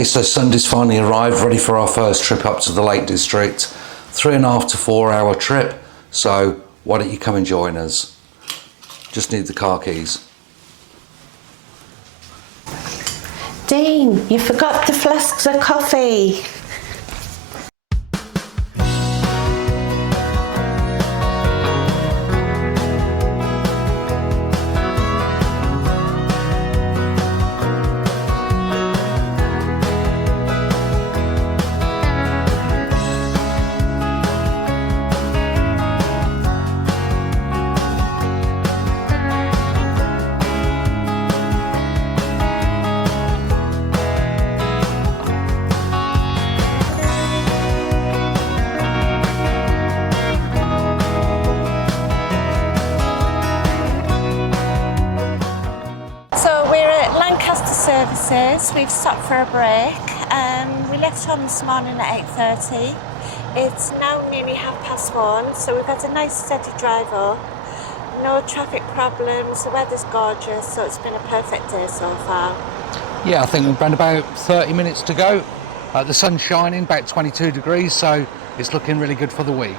Okay, so Sunday's finally arrived, ready for our first trip up to the Lake District. 3.5 to 4 hour trip, so why don't you come and join us? Just need the car keys. Dean, you forgot the flasks of coffee. Services. We've stopped for a break. We left home this morning at 8:30. It's now nearly 1:30, so we've had a nice steady drive up. No traffic problems, the weather's gorgeous, so it's been a perfect day so far. Yeah, I think we've got about 30 minutes to go. The sun's shining, about 22 degrees, so it's looking really good for the week.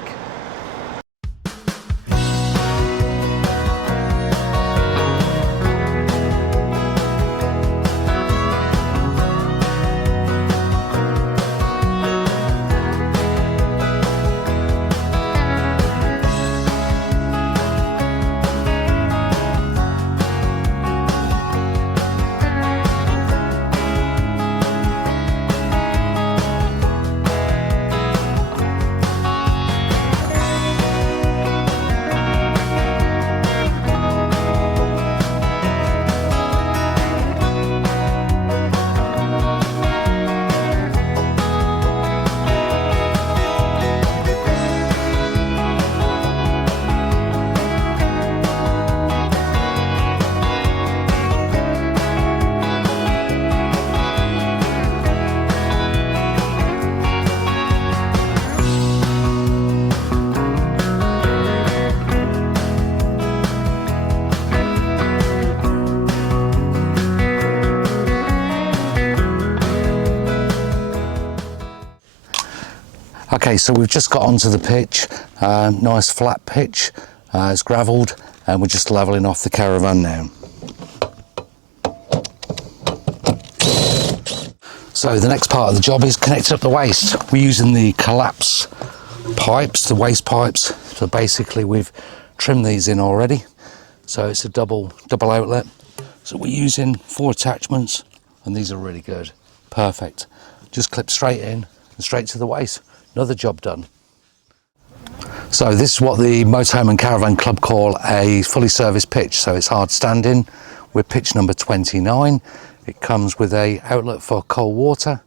Okay, so we've just got onto the pitch, nice flat pitch, it's gravelled, and we're just levelling off the caravan now. So the next part of the job is connecting up the waste. We're using the collapse pipes, the waste pipes, so basically we've trimmed these in already. So it's a double outlet. So we're using 4 attachments, and these are really good, perfect. Just clip straight in and straight to the waste. Another job done. So this is what the Motorhome and Caravan Club call a fully serviced pitch. So it's hard standing. We're pitch number 29. It comes with a outlet for cold water,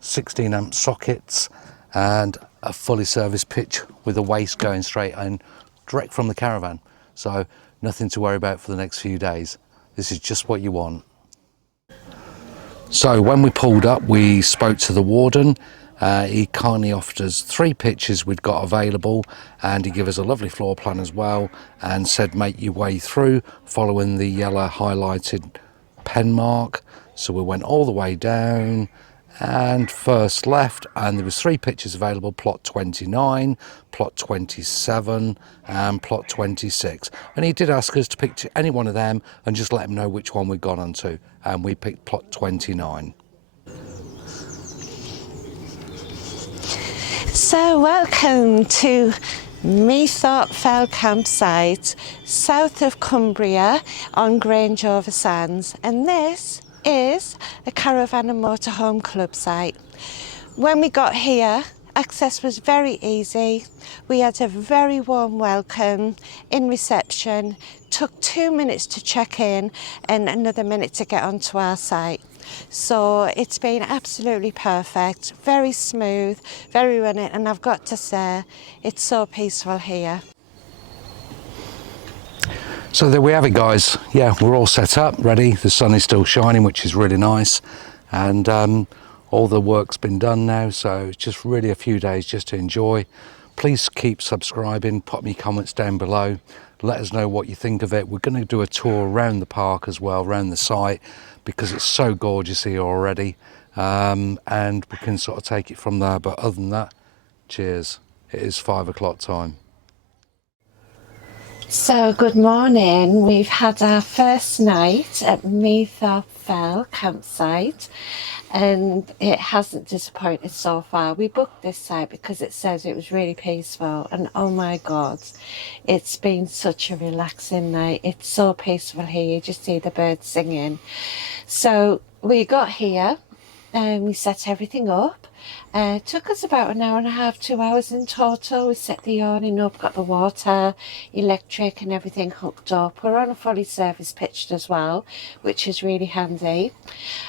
16 amp sockets, and a fully serviced pitch with a waste going straight in direct from the caravan. So nothing to worry about for the next few days. This is just what you want. So when we pulled up, we spoke to the warden. He kindly offered us 3 pitches we'd got available, and he gave us a lovely floor plan as well, and said make your way through following the yellow highlighted pen mark. So we went all the way down and first left, and there was 3 pitches available: plot 29, plot 27 and plot 26. And he did ask us to pick any one of them and just let him know which one we'd gone on to, and we picked plot 29. So welcome to Meathop Fell campsite, south of Cumbria on Grange-over-Sands, and this is the Caravan Motorhome Club Site. When we got here, access was very easy. We had a very warm welcome in reception. Took 2 minutes to check in and another minute to get onto our site. So it's been absolutely perfect, very smooth, very running, and I've got to say, it's so peaceful here. So there we have it, guys. Yeah, we're all set up, ready. The sun is still shining, which is really nice, and all the work's been done now, so it's just really a few days just to enjoy. Please keep subscribing, pop me comments down below, let us know what you think of it. We're going to do a tour around the park as well, around the site, because it's so gorgeous here already. and we can sort of take it from there. But other than that, cheers. It is 5 o'clock time. So good morning. We've had our first night at Meathop Fell campsite, and it hasn't disappointed so far. We booked this site because it says it was really peaceful, and oh my god, it's been such a relaxing night. It's so peaceful here. You just hear the birds singing. So we got here and we set everything up. It took us about an hour and a half, 2 hours in total. We set the awning up, got the water, electric and everything hooked up. We're on a fully service pitched as well, which is really handy.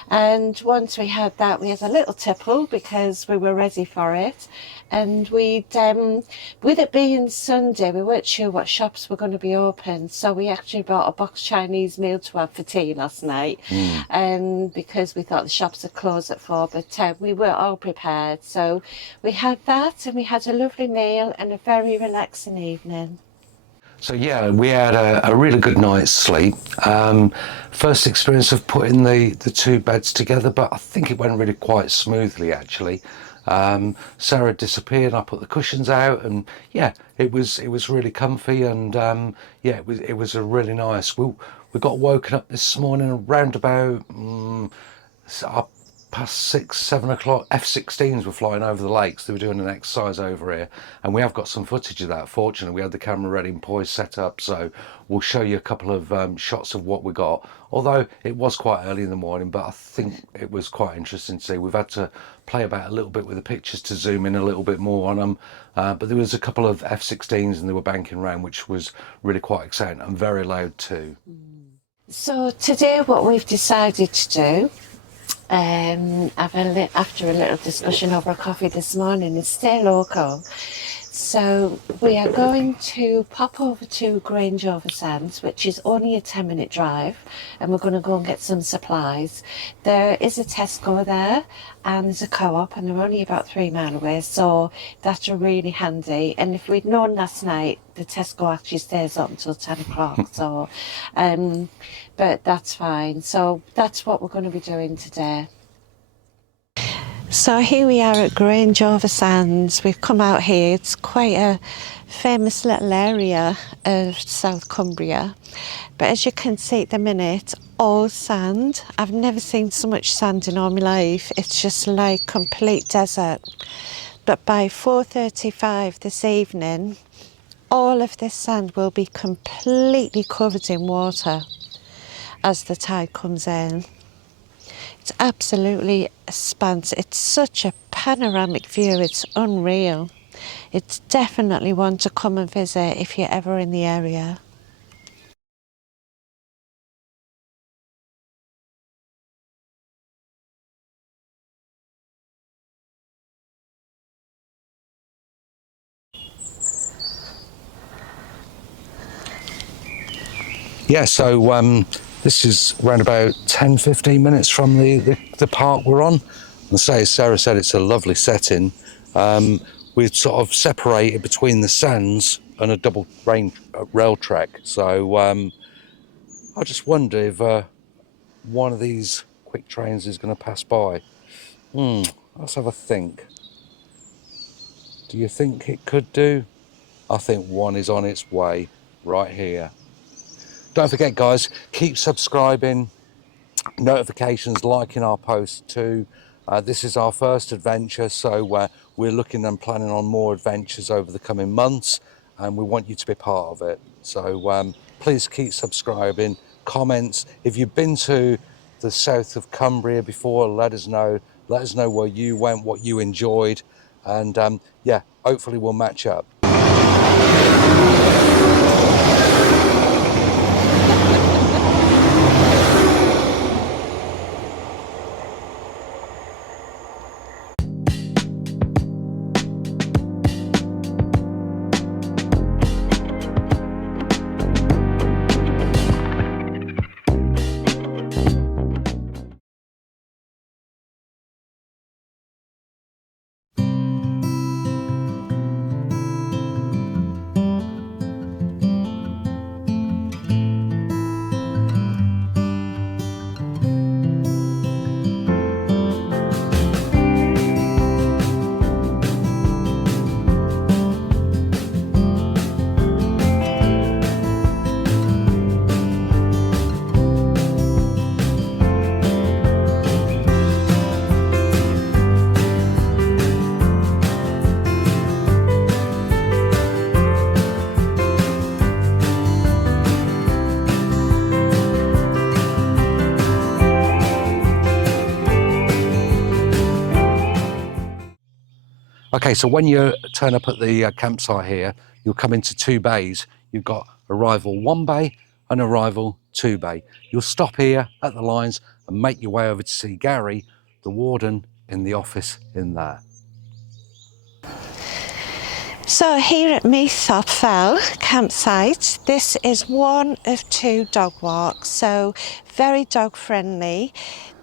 And once we had that, we had a little tipple because we were ready for it. And with it being Sunday, we weren't sure what shops were going to be open, so we actually bought a box Chinese meal to have for tea last night, because we thought the shops had closed at 4, but we were all prepared. So we had that, and we had a lovely meal and a very relaxing evening. So yeah, we had a really good night's sleep. First experience of putting the two beds together, but I think it went really quite smoothly actually. Sarah disappeared, I put the cushions out, and yeah, it was really comfy, and yeah, it was a really nice. We got woken up this morning around about past 6, 7 o'clock. F-16s were flying over the lakes. They were doing an exercise over here, and we have got some footage of that. Fortunately, we had the camera ready and poised set up, so we'll show you a couple of shots of what we got. Although it was quite early in the morning, but I think it was quite interesting to see. We've had to play about a little bit with the pictures to zoom in a little bit more on them, but there was a couple of F-16s and they were banking around, which was really quite exciting and very loud too. So today what we've decided to do, after a little discussion over a coffee this morning, is stay local. So we are going to pop over to Grange-over-Sands, which is only a 10-minute drive, and we're going to go and get some supplies. There is a Tesco there, and there's a co-op, and they're only about 3 miles away, so that's really handy. And if we'd known last night, the Tesco actually stays up until 10 o'clock, so but that's fine. So that's what we're going to be doing today. So here we are at Grange-over-Sands. We've come out here. It's quite a famous little area of South Cumbria. But as you can see at the minute, all sand. I've never seen so much sand in all my life. It's just like complete desert. But by 4:35 this evening, all of this sand will be completely covered in water as the tide comes in. It's absolutely expansive. It's such a panoramic view, it's unreal. It's definitely one to come and visit if you're ever in the area. Yeah, so this is around about 10-15 minutes from the park we're on. And say, as Sarah said, it's a lovely setting. We're sort of separated between the sands and a double rail track. So I just wonder if one of these quick trains is going to pass by. Let's have a think. Do you think it could do? I think one is on its way right here. Don't forget, guys, keep subscribing, notifications, liking our posts too. This is our first adventure, so we're looking and planning on more adventures over the coming months, and we want you to be part of it. So please keep subscribing, comments. If you've been to the south of Cumbria before, let us know. Let us know where you went, what you enjoyed, and yeah, hopefully we'll match up. Okay, so when you turn up at the campsite here, you'll come into 2 bays. You've got arrival 1 bay and arrival 2 bay. You'll stop here at the lines and make your way over to see Gary, the warden, in the office in there. So here at Meathop Fell campsite, this is one of 2 dog walks, so very dog friendly.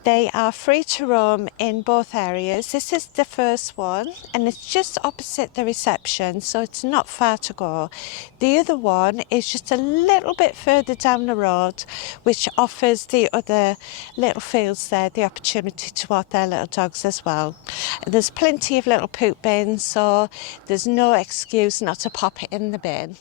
They are free to roam in both areas. This is the first one and it's just opposite the reception, so it's not far to go. The other one is just a little bit further down the road, which offers the other little fields there the opportunity to walk their little dogs as well. There's plenty of little poop bins, so there's no excuse not to pop it in the bin.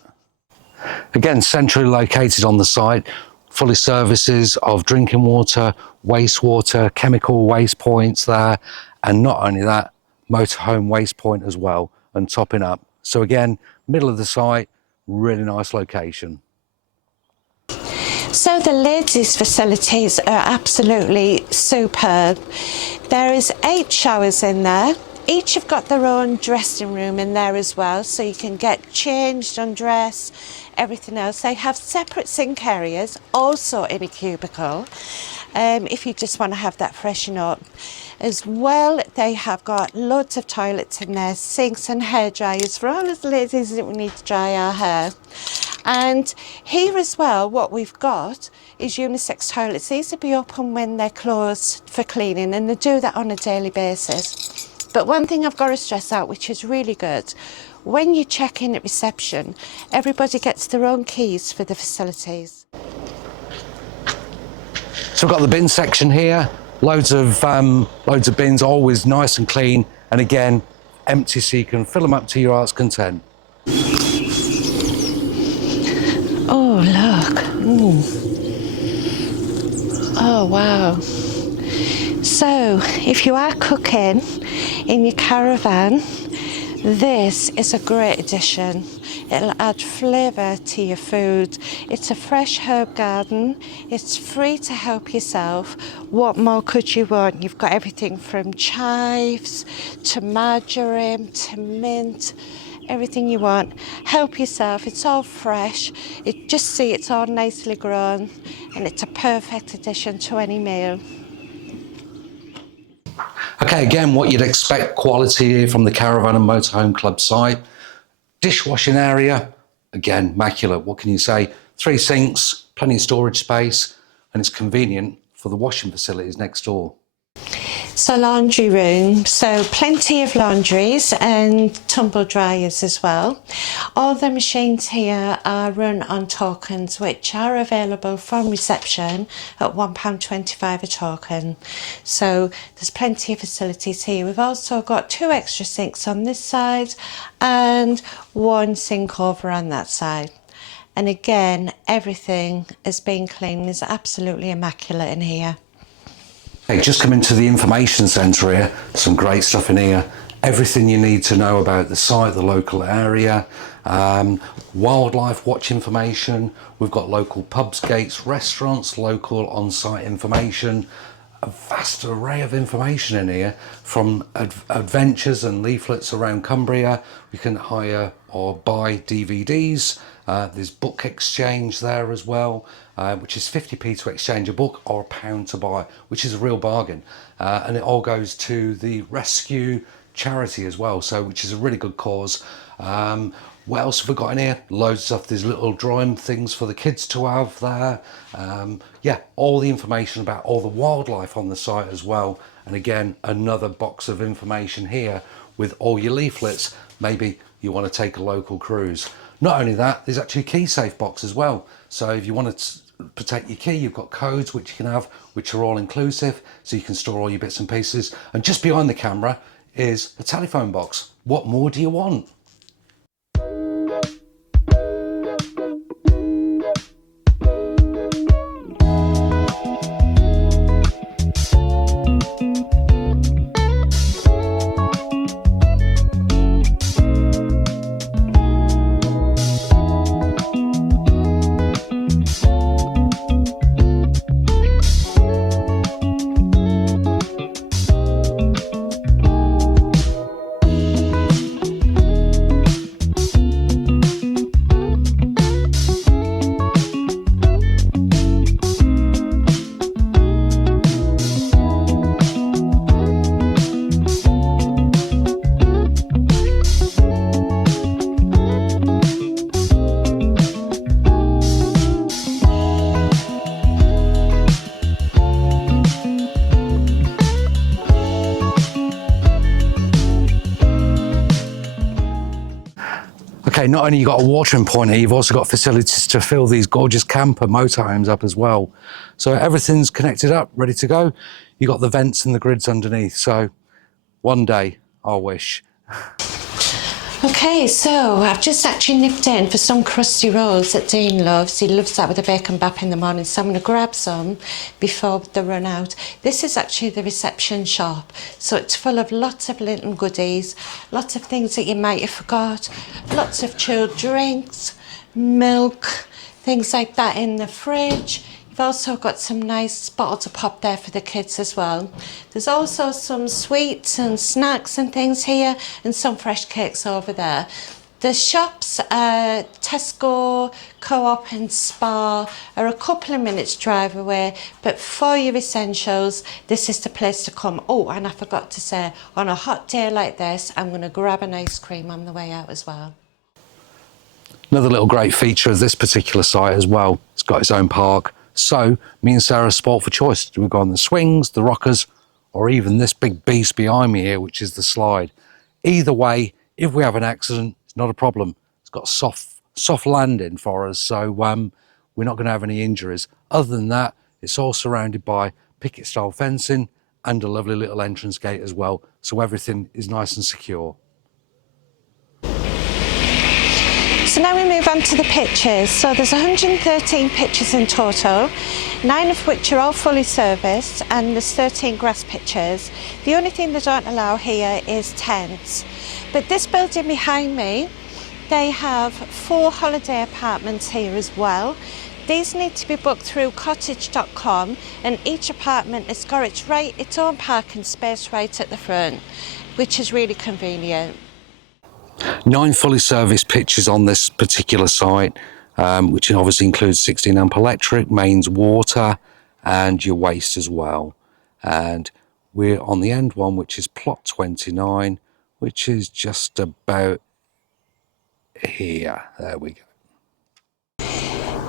Again, centrally located on the site, fully services of drinking water, wastewater, chemical waste points there, and not only that, motorhome waste point as well, and topping up. So again, middle of the site, really nice location. So the ladies' facilities are absolutely superb. There is 8 showers in there. Each have got their own dressing room in there as well, so you can get changed, undressed, everything else. They have separate sink areas, also in a cubicle, if you just want to have that freshen up. As well, they have got loads of toilets in there, sinks and hair dryers for all of the ladies that we need to dry our hair. And here as well, what we've got is unisex toilets. These will be open when they're closed for cleaning, and they do that on a daily basis. But one thing I've got to stress out, which is really good, when you check in at reception, everybody gets their own keys for the facilities. So we've got the bin section here, loads of bins, always nice and clean, and again, empty so you can fill them up to your heart's content. Oh, look. Oh, wow. So, if you are cooking in your caravan, this is a great addition. It'll add flavour to your food. It's a fresh herb garden. It's free to help yourself. What more could you want? You've got everything from chives to marjoram to mint, everything you want. Help yourself. It's all fresh. It's all nicely grown, and it's a perfect addition to any meal. Okay, again, what you'd expect, quality here from the Caravan and Motorhome Club site. Dishwashing area, again, immaculate. What can you say? 3 sinks, plenty of storage space, and it's convenient for the washing facilities next door. So laundry room, so plenty of laundries and tumble dryers as well. All the machines here are run on tokens, which are available from reception at £1.25 a token. So there's plenty of facilities here. We've also got 2 extra sinks on this side and 1 sink over on that side. And again, everything is being cleaned, is absolutely immaculate in here. Hey, just come into the information centre here, some great stuff in here. Everything you need to know about the site, the local area, wildlife watch information. We've got local pubs, gates, restaurants, local on-site information. A vast array of information in here, from adventures and leaflets around Cumbria. We can hire or buy DVDs. There's book exchange there as well, which is 50p to exchange a book or £1 to buy, which is a real bargain. And it all goes to the rescue charity as well, so which is a really good cause. What else have we got in here? Loads of stuff. There's little drawing things for the kids to have there. Yeah, all the information about all the wildlife on the site as well. And again, another box of information here with all your leaflets. Maybe you want to take a local cruise. Not only that, there's actually a key safe box as well. So if you want to protect your key, you've got codes which you can have, which are all inclusive, so you can store all your bits and pieces. And just behind the camera is a telephone box. What more do you want? Okay, not only you got a watering point here, you've also got facilities to fill these gorgeous camper motorhomes up as well. So everything's connected up, ready to go. You got the vents and the grids underneath. So one day, I wish. Okay, so I've just actually nipped in for some crusty rolls that Dean loves. He loves that with a bacon bap in the morning, so I'm going to grab some before they run out. This is actually the reception shop, so it's full of lots of little goodies, lots of things that you might have forgot, lots of chilled drinks, milk, things like that in the fridge. You've also got some nice bottles of pop there for the kids as well. There's also some sweets and snacks and things here, and some fresh cakes over there. The shops, Tesco, Co-op and Spar, are a couple of minutes drive away, but for your essentials, this is the place to come. Oh, and I forgot to say, on a hot day like this, I'm going to grab an ice cream on the way out as well. Another little great feature of this particular site as well, it's got its own park. So me and Sarah are spoilt for choice. Do we go on the swings, the rockers, or even this big beast behind me here, which is the slide? Either way, if we have an accident, it's not a problem. It's got soft landing for us, so we're not going to have any injuries. Other than that, it's all surrounded by picket style fencing and a lovely little entrance gate as well, so everything is nice and secure. So now we move on to the pitches. So there's 113 pitches in total, 9 of which are all fully serviced, and there's 13 grass pitches. The only thing they don't allow here is tents. But this building behind me, they have 4 holiday apartments here as well. These need to be booked through cottage.com, and each apartment has got its own parking space right at the front, which is really convenient. 9 fully serviced pitches on this particular site, which obviously includes 16 amp electric, mains water, and your waste as well. And we're on the end one, which is plot 29, which is just about here. There we go.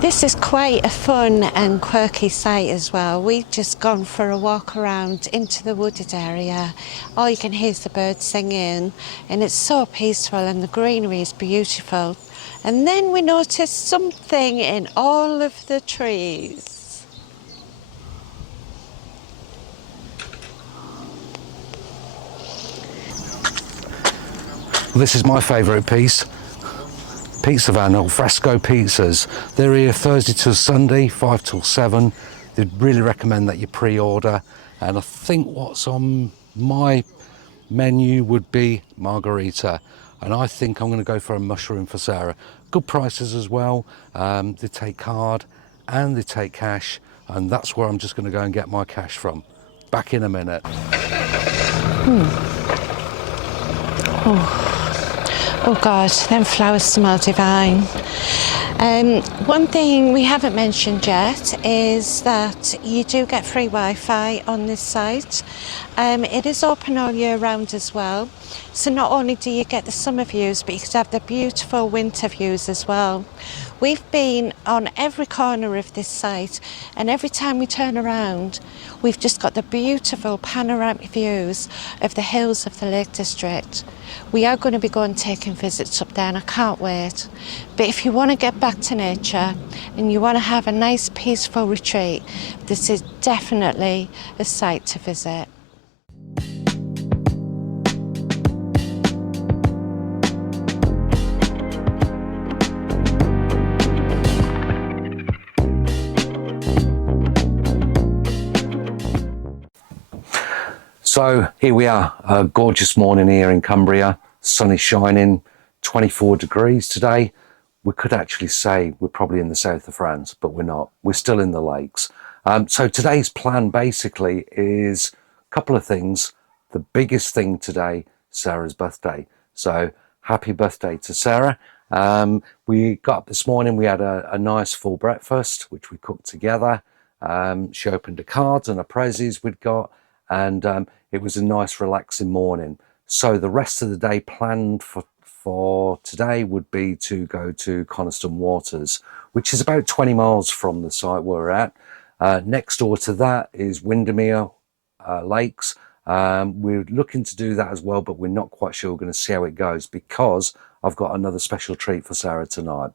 This is quite a fun and quirky site as well. We've just gone for a walk around into the wooded area. All you can hear is the birds singing, and it's so peaceful, and the greenery is beautiful. And then we noticed something in all of the trees. This is my favourite piece. Pizza van, al fresco pizzas. They're here Thursday till Sunday, 5 till 7. They'd really recommend that you pre-order. And I think what's on my menu would be margarita. And I think I'm going to go for a mushroom for Sarah. Good prices as well. They take card and they take cash. And that's where I'm just going to go and get my cash from. Back in a minute. Oh God, them flowers smell divine. One thing we haven't mentioned yet is that you do get free Wi-Fi on this site. It is open all year round as well. So not only do you get the summer views, but you could have the beautiful winter views as well. We've been on every corner of this site, and every time we turn around, we've just got the beautiful panoramic views of the hills of the Lake District. We are going to be going taking visits up there, and I can't wait. But if you want to get back to nature and you want to have a nice peaceful retreat, this is definitely a site to visit. So here we are, a gorgeous morning here in Cumbria. Sun is shining, 24 degrees today. We could actually say we're probably in the south of France, but we're not. We're still in the lakes. So today's plan basically is a couple of things. The biggest thing today, Sarah's birthday. So happy birthday to Sarah. We got up this morning, we had a nice full breakfast, which we cooked together. She opened the cards and the prezzies we'd got, and it was a nice relaxing morning. So the rest of the day planned for today would be to go to Coniston Waters, which is about 20 miles from the site we're at. Next door to that is Windermere Lakes. We're looking to do that as well, but we're not quite sure. We're going to see how it goes, because I've got another special treat for Sarah tonight.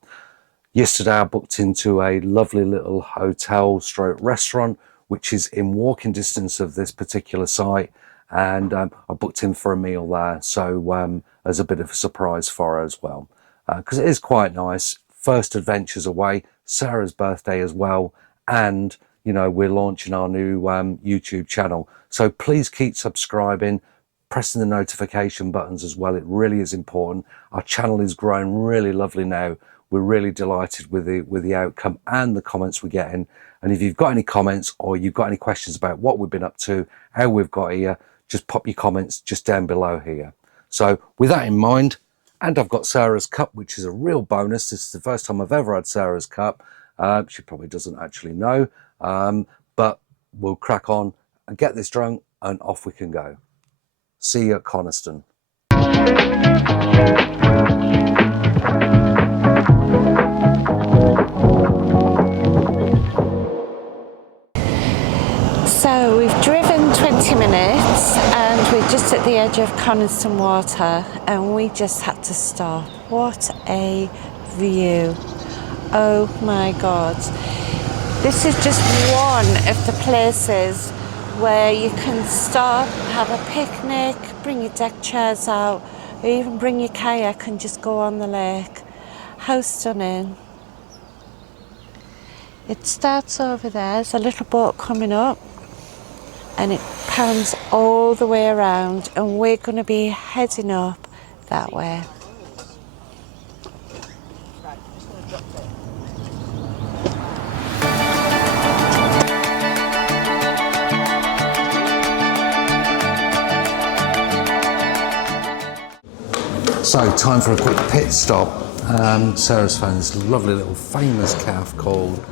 Yesterday I booked into a lovely little hotel stroke restaurant which is in walking distance of this particular site, and I booked in for a meal there, so as a bit of a surprise for her as well, because it is quite nice. First adventures away, Sarah's birthday as well, and you know, we're launching our new YouTube channel, so please keep subscribing, pressing the notification buttons as well. It really is important. Our channel is growing really lovely now. We're really delighted with the outcome and the comments we're getting. And if you've got any comments or you've got any questions about what we've been up to, how we've got here, just pop your comments just down below here. So with that in mind, and I've got Sarah's cup, which is a real bonus. This is the first time I've ever had Sarah's cup. She probably doesn't actually know, but we'll crack on and get this drunk and off we can go. See you at Coniston. So we've driven 20 minutes and we're just at the edge of Coniston Water and we just had to stop. What a view. Oh my God. This is just one of the places where you can stop, have a picnic, bring your deck chairs out, or even bring your kayak and just go on the lake. How stunning. It starts over there, there's a little boat coming up and it pans all the way around and we're going to be heading up that way. So time for a quick pit stop. Sarah's found this lovely little famous calf called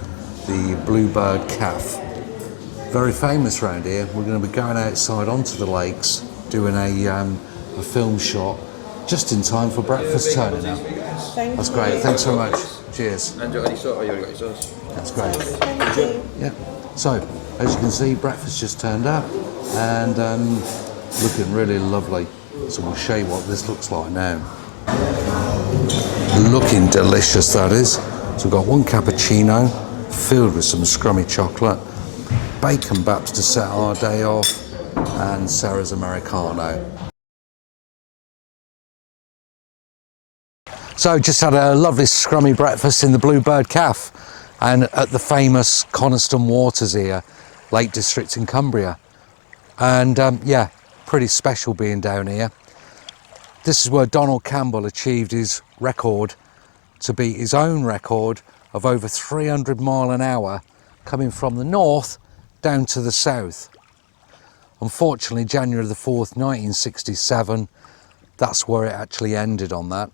the Bluebird calf. Very famous around here. We're going to be going outside onto the lakes, doing a film shot, just in time for breakfast turning up. That's great. Thanks very much. Cheers. And you got any sauce? Oh, you already got your sauce. That's great. Yeah. So as you can see, breakfast just turned up and looking really lovely. So we'll show you what this looks like now. Looking delicious, that is. So we've got one cappuccino filled with some scrummy chocolate, bacon baps to set our day off, and Sarah's Americano. So just had a lovely scrummy breakfast in the Bluebird Calf and at the famous Coniston Waters here, Lake District in Cumbria. And yeah, pretty special being down here. This is where Donald Campbell achieved his record to beat his own record of over 300 miles an hour coming from the north down to the south. Unfortunately, January the 4th, 1967, that's where it actually ended on that.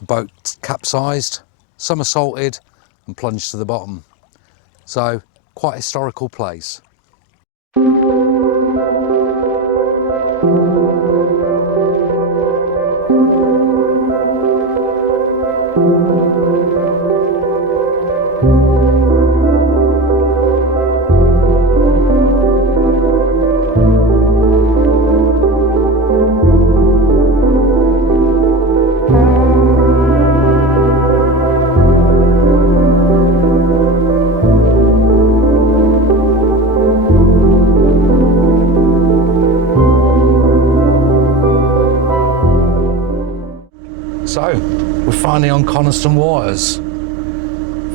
The boat capsized, somersaulted and plunged to the bottom. So, quite a historical place. So, we're finally on Coniston Waters.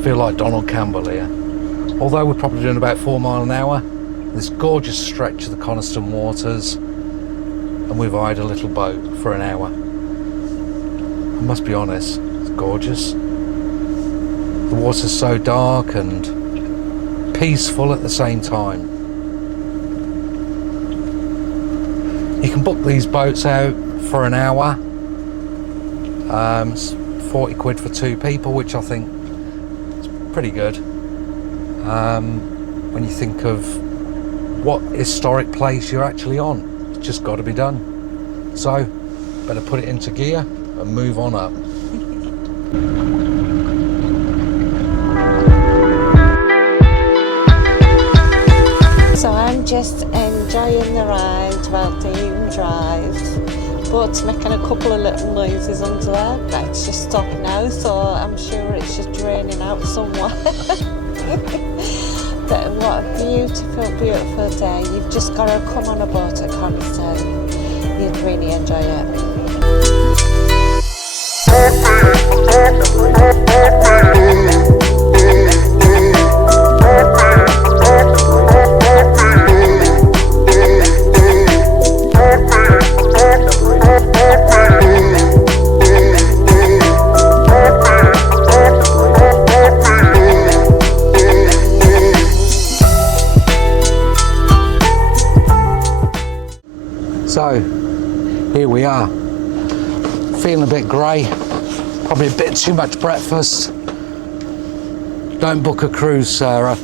Feel like Donald Campbell here. Although we're probably doing about 4 miles an hour, this gorgeous stretch of the Coniston Waters, and we've hired a little boat for an hour. I must be honest, it's gorgeous. The water's so dark and peaceful at the same time. You can book these boats out for an hour. 40 quid for 2 people, which I think is pretty good when you think of what historic place you're actually on. It's just got to be done. So better put it into gear and move on up. So I'm just enjoying the ride while Dean drives. boat's making a couple of little noises under there, but it's just stopped now, so I'm sure it's just draining out somewhere. But what a beautiful, beautiful day. You've just got to come on a boat at Coniston. You'd really enjoy it. So, here we are, feeling a bit grey, probably a bit too much breakfast. Don't book a cruise, Sarah.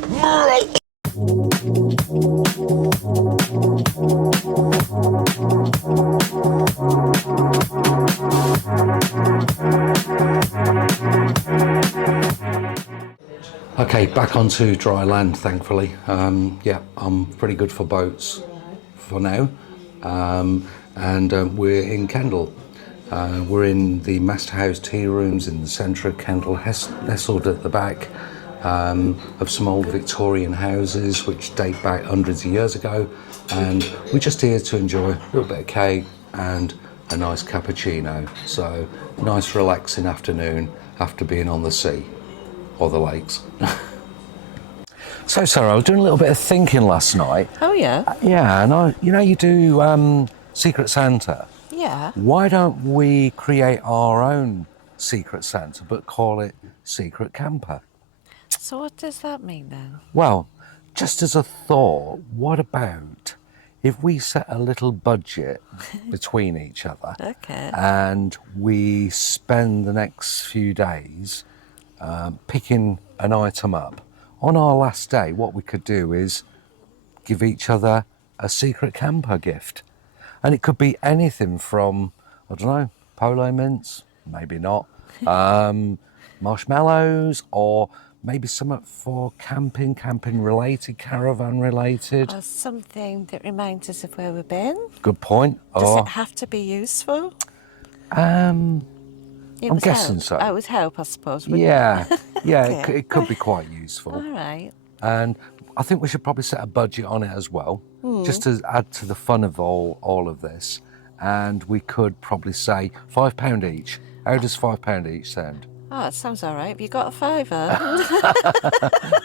Okay, back onto dry land, thankfully. Yeah, I'm pretty good for boats for now. We're in Kendal. We're in the Master House tea rooms in the centre of Kendal, nestled at the back of some old Victorian houses which date back hundreds of years ago, and we're just here to enjoy a little bit of cake and a nice cappuccino. So, nice relaxing afternoon after being on the sea or the lakes. So, Sarah, I was doing a little bit of thinking last night. Oh, yeah? Yeah, and you do Secret Santa. Yeah. Why don't we create our own Secret Santa, but call it Secret Camper? So what does that mean then? Well, just as a thought, what about if we set a little budget between each other Okay. and we spend the next few days picking an item up? On our last day, what we could do is give each other a secret camper gift. And it could be anything from, I don't know, polo mints, maybe not, marshmallows, or maybe something for camping related, caravan related. Or something that reminds us of where we've been. Good point. Does it have to be useful? I'm guessing so. It would help, I suppose, wouldn't Yeah, it? yeah, Okay. it could be quite useful. All right. And I think we should probably set a budget on it as well, just to add to the fun of all of this. And we could probably say £5 each. How does £5 each sound? Oh, that sounds all right. Have you got a fiver?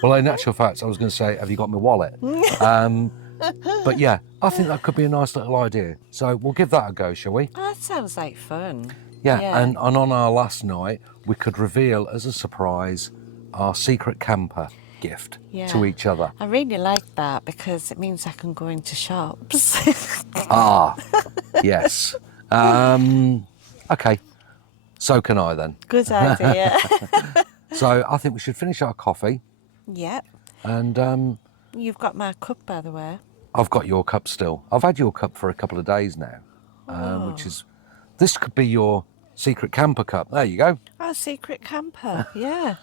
Well, in actual fact, I was going to say, have you got my wallet? But yeah, I think that could be a nice little idea. So we'll give that a go, shall we? Oh, that sounds like fun. Yeah, and on our last night, we could reveal as a surprise our secret camper gift to each other. I really like that because it means I can go into shops. Ah, yes. Okay, so can I then. Good idea. So I think we should finish our coffee. Yep. And You've got my cup, by the way. I've got your cup still. I've had your cup for a couple of days now, which is, this could be your secret camper cup. There you go. Oh, secret camper, yeah.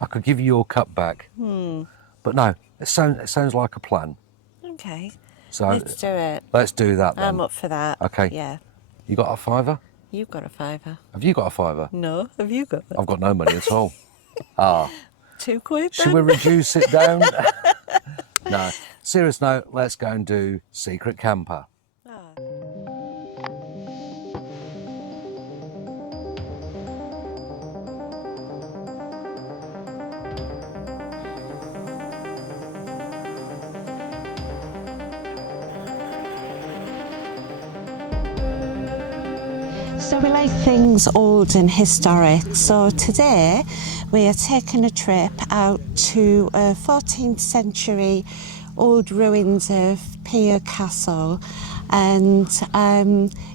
I could give you your cup back. But no, it sounds like a plan. Okay. So Let's do it. Let's do that then. I'm up for that. Okay. Yeah. You got a fiver? You've got a fiver. Have you got a fiver? No, have you got it? I've got no money at all. Ah. £2 Should we reduce it down? No. Serious note, let's go and do Secret Camper. So we like things old and historic. So today we are taking a trip out to 14th century old ruins of Piel Castle, and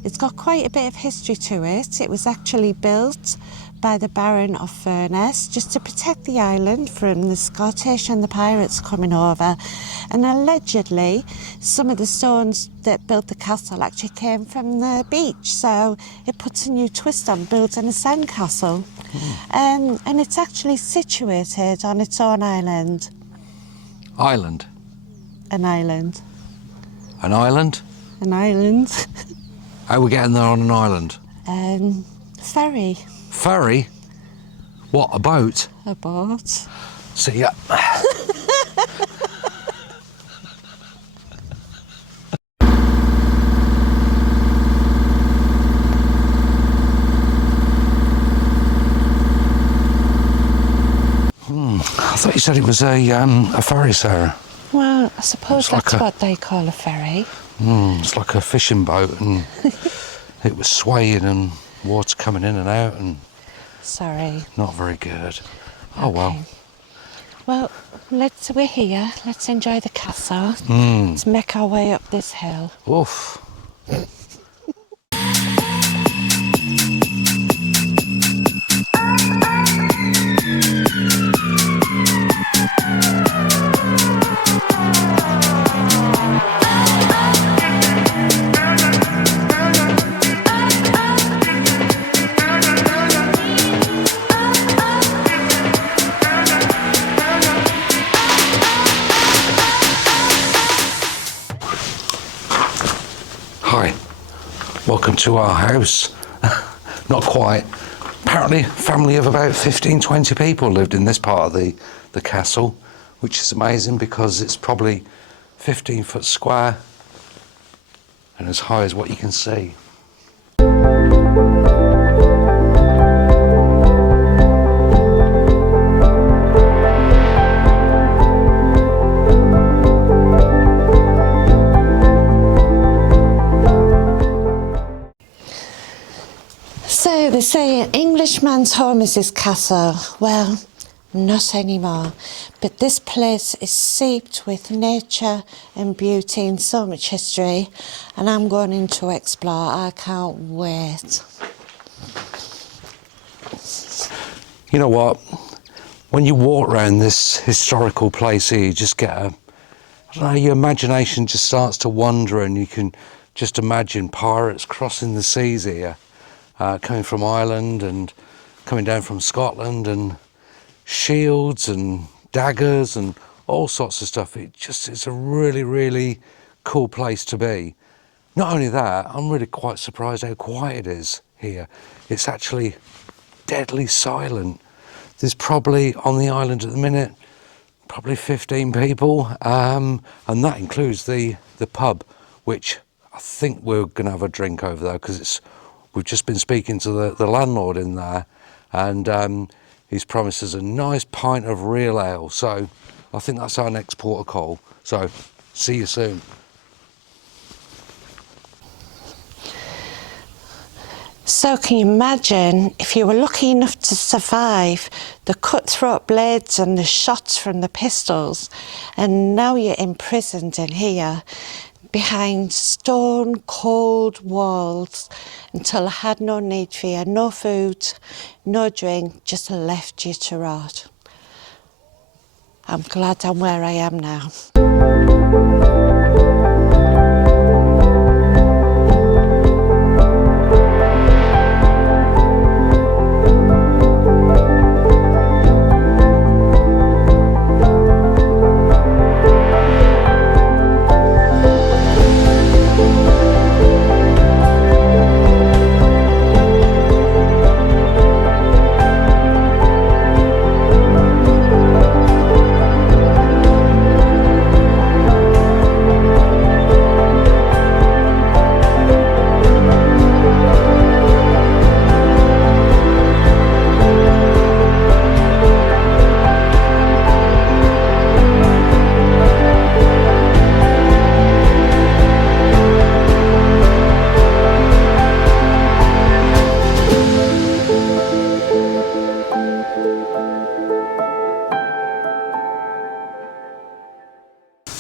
it's got quite a bit of history to it. It was actually built by the Baron of Furness just to protect the island from the Scottish and the pirates coming over, and allegedly some of the stones that built the castle actually came from the beach, so it puts a new twist on building a sandcastle. And it's actually situated on its own island. Island? An island. An island? An island. How are we getting there on an island? Ferry. Ferry? What, a boat? A boat. See ya. I thought you said it was a ferry, Sarah. Well, I suppose that's what they call a ferry. It's like a fishing boat, and it was swaying and water coming in and out, and Sorry. not very good. Oh well. Well, we're here. Let's enjoy the castle. Let's make our way up this hill. Oof. Hi, welcome to our house. Not quite. Apparently a family of about 15-20 people lived in this part of the castle, which is amazing because it's probably 15 foot square and as high as what you can see. So they say an Englishman's home is his castle. Well, not anymore. But this place is seeped with nature and beauty and so much history, and I'm going in to explore. I can't wait. You know what? When you walk around this historical place here, you just get I don't know, your imagination just starts to wander, and you can just imagine pirates crossing the seas here, coming from Ireland and coming down from Scotland, and shields and daggers and all sorts of stuff. It's a really, really cool place to be. Not only that, I'm really quite surprised how quiet it is here. It's actually deadly silent. There's probably on the island at the minute probably 15 people, and that includes the pub, which I think we're going to have a drink over there because we've just been speaking to the landlord in there, and he's promised us a nice pint of real ale. So I think that's our next port of call. So see you soon. So can you imagine if you were lucky enough to survive the cutthroat blades and the shots from the pistols, and now you're imprisoned in here behind stone cold walls until I had no need for you, no food, no drink, just left you to rot. I'm glad I'm where I am now.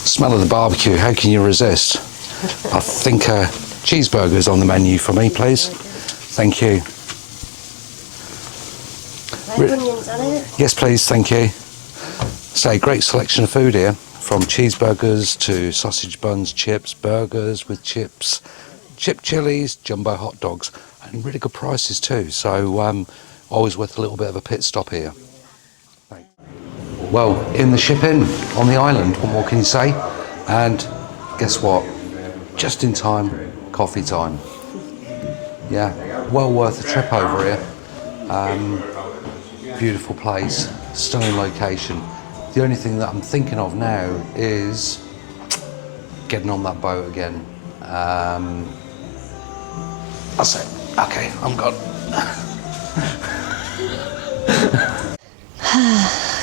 Smell of the barbecue, how can you resist? I think cheeseburgers on the menu for me, please. Thank you. Onions on it? Yes, please, thank you. So, great selection of food here, from cheeseburgers to sausage buns, chips, burgers with chips, chip chilies, jumbo hot dogs, and really good prices too. So, always worth a little bit of a pit stop here. Well, in the ship inn on the island, what more can you say? And guess what? Just in time, coffee time. Yeah, well worth the trip over here. Beautiful place, stunning location. The only thing that I'm thinking of now is getting on that boat again. That's it. Okay, I'm gone.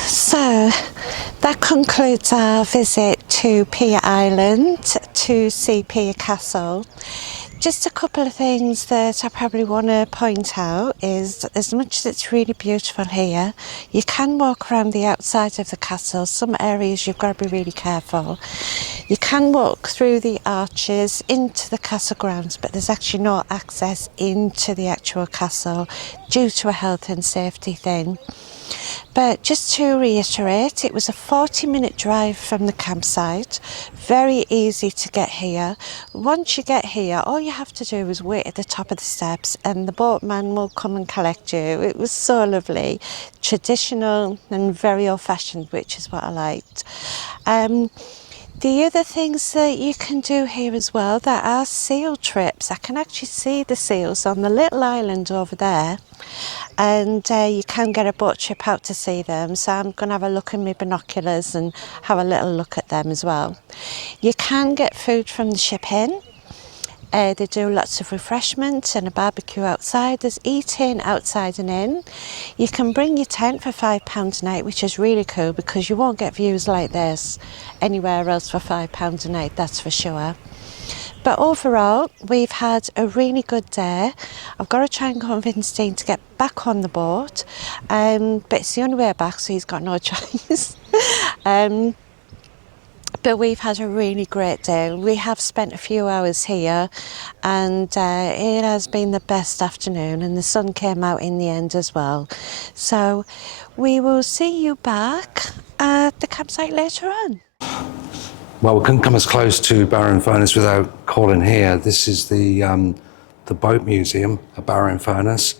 So that concludes our visit to Pier Island to see Pier Castle. Just a couple of things that I probably want to point out is, as much as it's really beautiful here, you can walk around the outside of the castle. Some areas you've got to be really careful. You can walk through the arches into the castle grounds, but there's actually no access into the actual castle due to a health and safety thing. But just to reiterate, it was a 40-minute drive from the campsite, very easy to get here. Once you get here, all you have to do is wait at the top of the steps and the boatman will come and collect you. It was so lovely, traditional and very old-fashioned, which is what I liked. The other things that you can do here as well, there are seal trips. I can actually see the seals on the little island over there, and you can get a boat trip out to see them. So I'm going to have a look in my binoculars and have a little look at them as well. You can get food from the ship inn. They do lots of refreshments and a barbecue outside. There's eating outside and in. You can bring your tent for £5 a night, which is really cool because you won't get views like this anywhere else for £5 a night, that's for sure. But overall, we've had a really good day. I've got to try and convince Dean to get back on the boat, but it's the only way back, so he's got no choice. But we've had a really great day. We have spent a few hours here and it has been the best afternoon, and the sun came out in the end as well. So we will see you back at the campsite later on. Well, we couldn't come as close to Barrow in Furness without calling here. This is the boat museum at Barrow in Furness.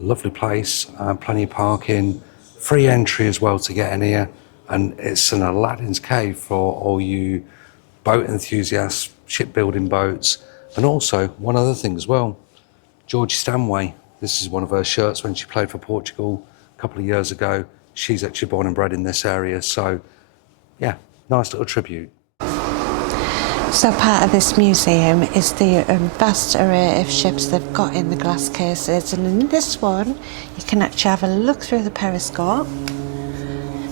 Lovely place, plenty of parking, free entry as well to get in here. And it's an Aladdin's cave for all you boat enthusiasts, shipbuilding boats, and also one other thing as well, Georgie Stanway. This is one of her shirts when she played for Portugal a couple of years ago. She's actually born and bred in this area, so yeah, nice little tribute. So part of this museum is the vast array of ships they've got in the glass cases, and in this one you can actually have a look through the periscope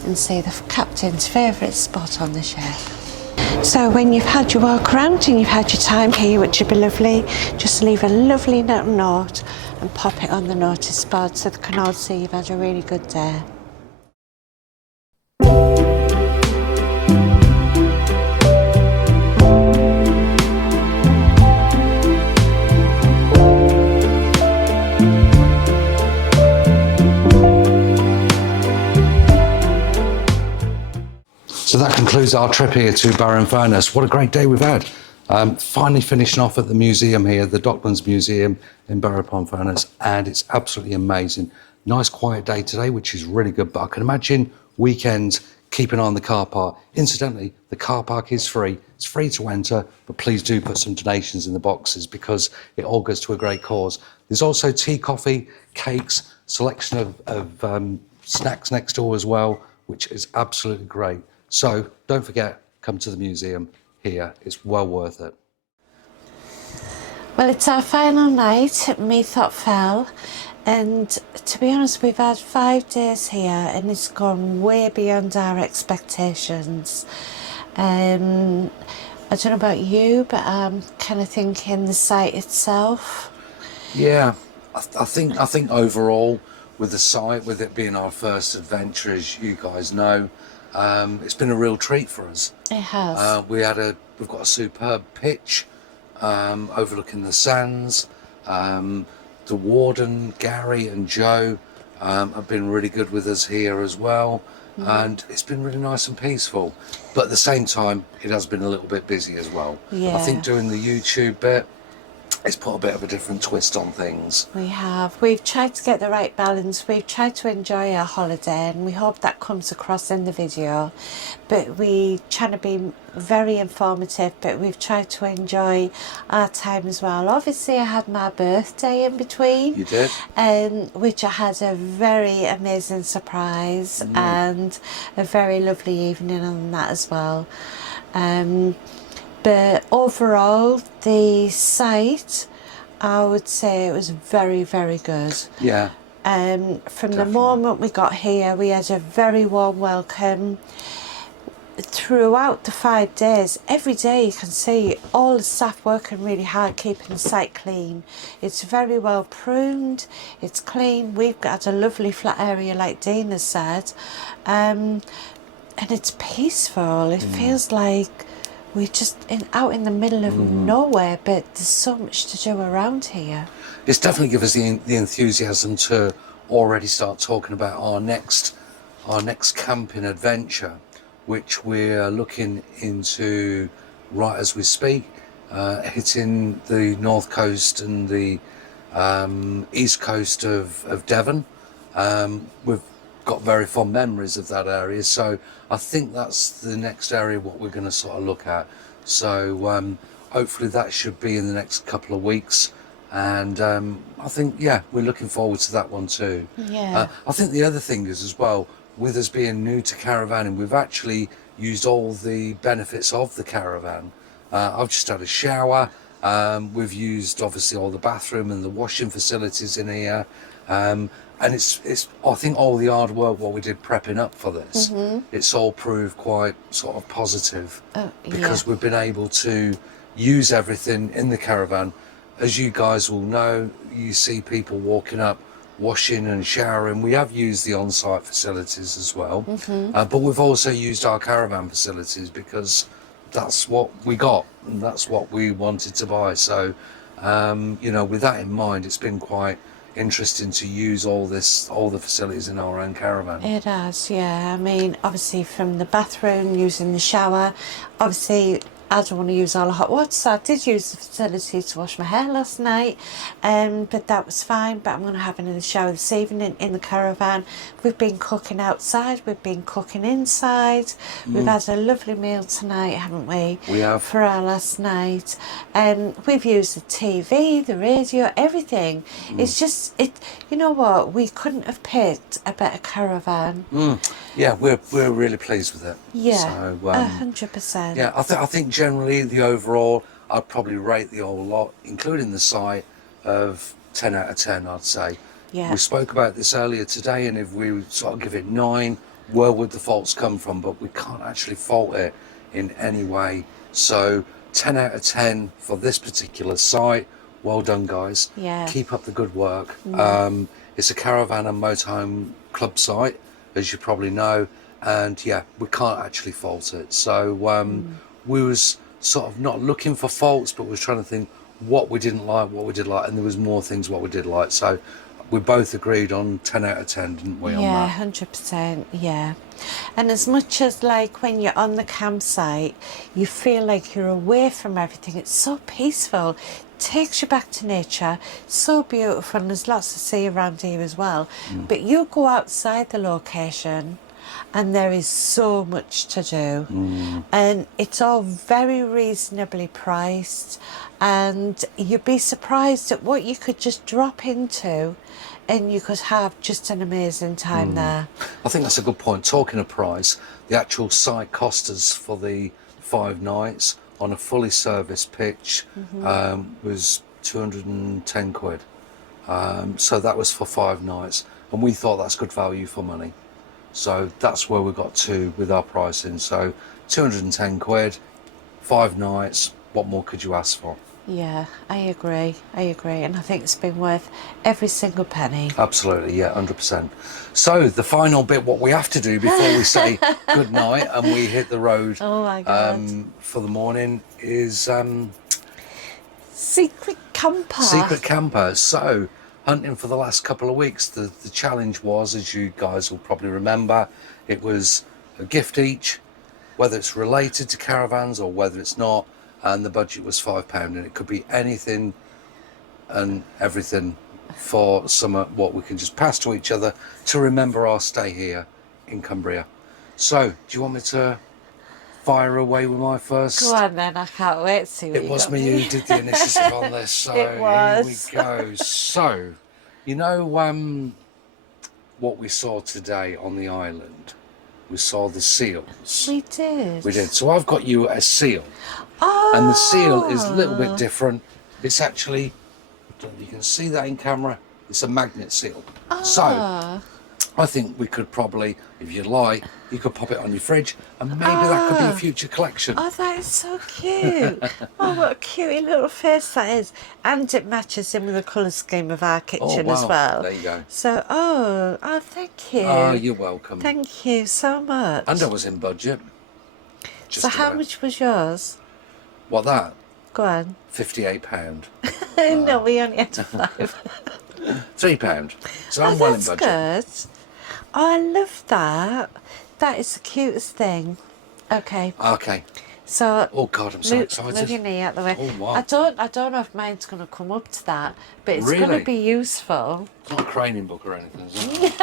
and see the captain's favourite spot on the ship. So when you've had your walk around and you've had your time here, which would be lovely, just leave a lovely little note and pop it on the notice board so they can all see you've had a really good day. So that concludes our trip here to Barrow in Furness. What a great day we've had. Finally finishing off at the museum here, the Docklands Museum in Barrow upon Furness, and it's absolutely amazing. Nice quiet day today, which is really good, but I can imagine weekends keep an eye on the car park. Incidentally, the car park is free. It's free to enter, but please do put some donations in the boxes because it all goes to a great cause. There's also tea, coffee, cakes, selection of snacks next door as well, which is absolutely great. So don't forget, come to the museum here. It's well worth it. Well, it's our final night at Meathop Fell, and to be honest, we've had 5 days here and it's gone way beyond our expectations. I don't know about you, but I'm kind of thinking the site itself. Yeah, I think overall with the site, with it being our first adventure, as you guys know, it's been a real treat for us. It has. We've got a superb pitch overlooking the sands. The warden, Gary and Joe, have been really good with us here as well. And it's been really nice and peaceful. But at the same time, it has been a little bit busy as well. Yeah. I think doing the YouTube bit, it's put a bit of a different twist on things. We have. We've tried to get the right balance. We've tried to enjoy our holiday, and we hope that comes across in the video. But we trying to be very informative, but we've tried to enjoy our time as well. Obviously, I had my birthday in between. You did? Which I had a very amazing surprise and a very lovely evening on that as well. But overall, the site, I would say it was very, very good. Yeah. From Definitely. the moment we got here, we had a very warm welcome. Throughout the 5 days, every day you can see all the staff working really hard keeping the site clean. It's very well pruned, it's clean. We've got a lovely flat area like Dean has said, and it's peaceful. It feels like we're just out in the middle of nowhere, but there's so much to do around here. It's definitely given us the enthusiasm to already start talking about our next camping adventure, which we're looking into right as we speak, hitting the north coast and the east coast of Devon. We've got very fond memories of that area, so I think that's the next area what we're going to sort of look at. So hopefully that should be in the next couple of weeks, and I think we're looking forward to that one too. I think the other thing is as well, with us being new to caravanning, we've actually used all the benefits of the caravan. I've just had a shower. We've used obviously all the bathroom and the washing facilities in here, and it's I think all the hard work what we did prepping up for this, it's all proved quite sort of positive, because we've been able to use everything in the caravan. As you guys will know, you see people walking up, washing and showering. We have used the on-site facilities as well, but we've also used our caravan facilities because that's what we got and that's what we wanted to buy. So with that in mind, it's been quite interesting to use all the facilities in our own caravan. It has, I mean, obviously from the bathroom, using the shower, obviously I don't want to use all the hot water, so I did use the facility to wash my hair last night, but that was fine. But I'm going to have another shower this evening in the caravan. We've been cooking outside, we've been cooking inside. We've had a lovely meal tonight, haven't we? We have. For our last night. We've used the TV, the radio, everything. It's just, you know what, we couldn't have picked a better caravan. Yeah, we're really pleased with it. Yeah, so, 100%. Yeah, I think generally the overall, I'd probably rate the whole lot, including the site, of 10 out of 10, I'd say. Yeah. We spoke about this earlier today, and if we sort of give it 9, where would the faults come from? But we can't actually fault it in any way. So 10 out of 10 for this particular site. Well done, guys. Yeah. Keep up the good work. It's a Caravan and Motorhome Club Site, as you probably know, and we can't actually fault it. So we was sort of not looking for faults, but we was trying to think what we didn't like, what we did like, and there was more things what we did like. So we both agreed on 10 out of 10, didn't we? Yeah, on that? 100%. Yeah. And as much as like when you're on the campsite, you feel like you're away from everything. It's so peaceful. Takes you back to nature. So beautiful, and there's lots to see around here as well. But you go outside the location and there is so much to do, and it's all very reasonably priced, and you'd be surprised at what you could just drop into and you could have just an amazing time there. I think that's a good point. Talking of price, the actual site cost us for the 5 nights on a fully serviced pitch was 210 quid. So that was for 5 nights, and we thought that's good value for money. So that's where we got to with our pricing. So 210 quid, 5 nights, what more could you ask for? Yeah, I agree, and I think it's been worth every single penny. Absolutely, 100%. So the final bit, what we have to do before we say good night and we hit the road Oh my God. for the morning is Secret camper. Secret camper. So hunting for the last couple of weeks, the challenge was, as you guys will probably remember, it was a gift each, whether it's related to caravans or whether it's not, and the budget was £5, and it could be anything and everything for summer, what we can just pass to each other to remember our stay here in Cumbria. So, do you want me to fire away with my first? Go on then, I can't wait to see what It you was got me who did the initiative on this, so It was. here we go. So, you know what we saw today on the island? We saw the seals. We did. We did. So I've got you a seal. Oh. And the seal is a little bit different. It's actually, you can see that in camera, it's a magnet seal. So I think we could probably, if you like, you could pop it on your fridge and maybe that could be a future collection. Oh, that is so cute. Oh, what a cute little face that is. And it matches in with the colour scheme of our kitchen as well. There you go. So, thank you. Oh, you're welcome. Thank you so much. And I was in budget. So how much was yours? What, that? Go on. £58. No, we only had £5. £3. So I'm well in budget. That's good. Oh, I love that. That is the cutest thing. Okay. Okay. So, oh God, I'm so excited. Move your knee out the way. Oh, wow. I don't know if mine's going to come up to that, but it's going Really? to be useful. It's not a craning book or anything, is it?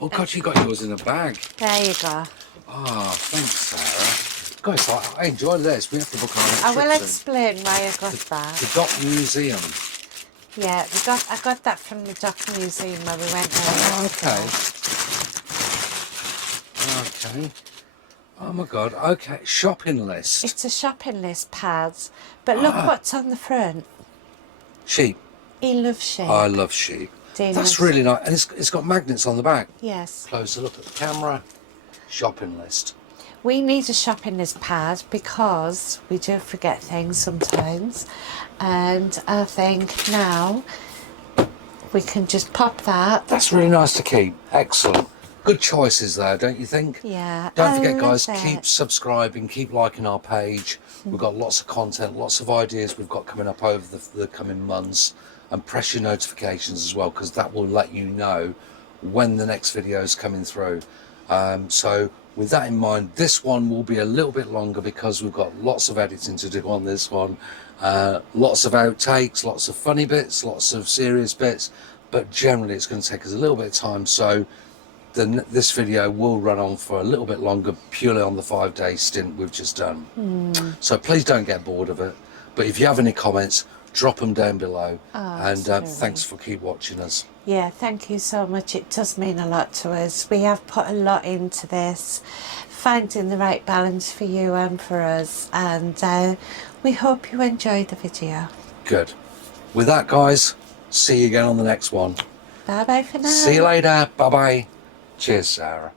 Oh God, you got yours in a bag. There you go. Ah, thanks, Sarah. Guys, I enjoyed this. We have to book our next I will trip soon. explain why I got that. The Dock Museum. Yeah, I got that from the Dock Museum where we went there. Oh, okay. Okay. Oh my God. Okay. Shopping list. It's a shopping list, pads. But look what's on the front. Sheep. He loves sheep. I love sheep. Dean That's loves- really nice. And it's got magnets on the back. Yes. Closer look at the camera. Shopping list. We need a shopping list pad because we do forget things sometimes. And I think now we can just pop that. That's really nice to keep. Excellent. Good choices there, don't you think? Yeah. Don't I forget, love guys, it. keep subscribing, keep liking our page. We've got lots of content, lots of ideas we've got coming up over the coming months. And press your notifications as well, because that will let you know when the next video is coming through. So with that in mind, this one will be a little bit longer because we've got lots of editing to do on this one. Lots of outtakes, lots of funny bits, lots of serious bits, but generally it's going to take us a little bit of time. So this video will run on for a little bit longer, purely on the 5-day stint we've just done. So please don't get bored of it. But if you have any comments, drop them down below. And thanks for keep watching us. Yeah, thank you so much. It does mean a lot to us. We have put a lot into this, finding the right balance for you and for us. And we hope you enjoyed the video. Good. With that, guys, see you again on the next one. Bye bye for now. See you later. Bye bye. Cheers, Sarah.